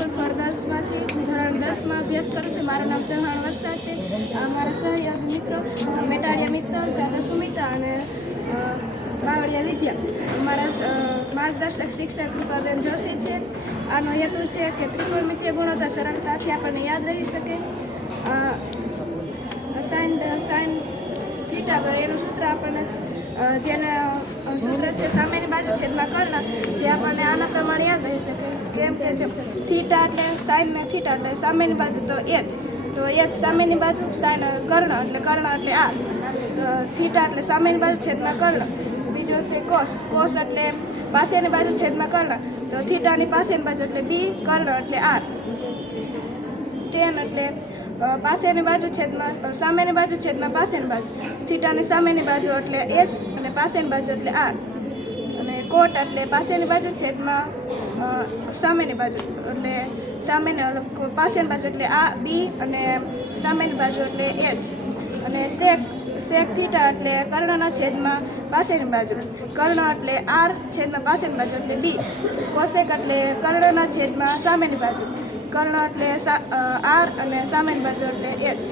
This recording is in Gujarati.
સ્કૂલ ફોર ગર્લ્સમાંથી ધોરણ 10માં અભ્યાસ કરું છું. મારું નામ ચૌહાણ વર્ષા છે. મારા સહયોગી મિત્રો મેટાળિયા મિત્તલ, જાદા સુમિતા અને બાવળિયા વિદ્યા. અમારા માર્ગદર્શક શિક્ષક રૂપાબેન જોશી છે. આનો હેતુ છે કે ત્રિકોણમિતીય ગુણોત્તર સરળતાથી આપણને યાદ રહી શકે. સાઇન થીટા પર એનું સૂત્ર આપણને જેના સૂત્ર છે સામેની બાજુ છેદમાં કર્ણ, જે આપણને આના પ્રમાણે યાદ રહી શકે. કેમ કે જો થીટા એટલે સાઇન ને થીટા એટલે સામેની બાજુ તો એચ, તો એચ સામેની બાજુ, સાઇન કર્ણ એટલે આર, તો થીટા એટલે સામેની બાજુ છેદમાં કર્ણ. બીજો છે કોસ, કોસ એટલે પાસેની બાજુ છેદમાં કર્ણ, તો થીટાની પાસેની બાજુ એટલે બી, કર્ણ એટલે આર. ટેન એટલે પાસેની બાજુ છેદમાં સામેની બાજુ છેદમાં પાસેની બાજુ, થીટાની સામેની બાજુ એટલે એચ અને પાસેની બાજુ એટલે આર. અને કોટ એટલે પાસેની બાજુ છેદમાં સામેની બાજુ એટલે પાસેની બાજુ એટલે આ બી અને સામેની બાજુ એટલે એચ. અને સેક થીટા એટલે કર્ણના છેદમાં પાસેની બાજુ, કર્ણ એટલે આર છેદમાં પાસેની બાજુ એટલે બી. કોસેક એટલે કર્ણના છેદમાં સામેની બાજુ, કર્ણ એટલે આર અને સામેની બાજુ એટલે એચ.